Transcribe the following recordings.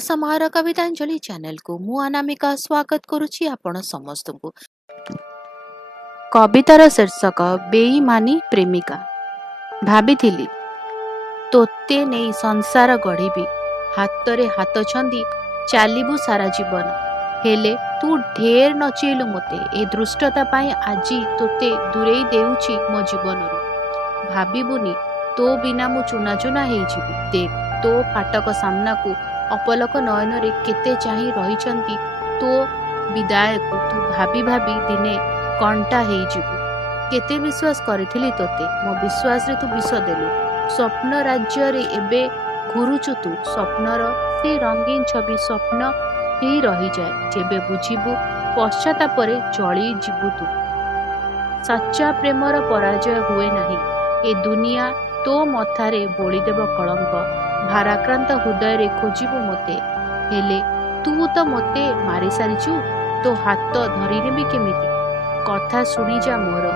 समाହାର कवितांजलि channel को मु अनामिका स्वागत करुछि आपण समस्त को। कवितार शीर्षक बेईमानी प्रेमिका। भाविथिली तोते नहीं संसार गढ़ी हाथ हाथ छंदी चालिबु सारा जीवन हेले तू ढेर नचेलु मते ए दृष्टता पाई आजी तोते दूरेई देउछि मो जीवन भाविबुनी तो बिना मु चुना चुना हे देख तो फाटक सामना को अपलक नयन रे केते चाही रहिचंती तो विदाय को तू भाभी भाभी दिने कंटा हे केते विश्वास करिथिली तोते मो विश्वास रे तू विष देलु स्वप्न राज्य रे एबे घुरुचु तू स्वप्नर से रंगीन छवि स्वप्न ही रही जाए जेबे बुझिबु पश्चाताप रे जळी जीवु तू सच्चा प्रेमर पराजय हुए नाही ए दुनिया तो मथारे बोलीदेव कलंक भाराक्रांत हृदय रे खोजिबु मते हेले तू तो मते मारी सारिचु तो हाथ धरी नेबी केमिति कथा सुनी जा मोर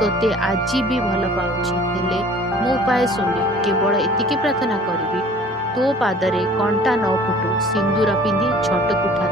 तोते आजी भी भल पाउछि हेले मो पाए शून्य केवल एतिकी प्रार्थना करिबी तो पादरे कंटा न फुटू सिंदूर पिंधि झटकुठा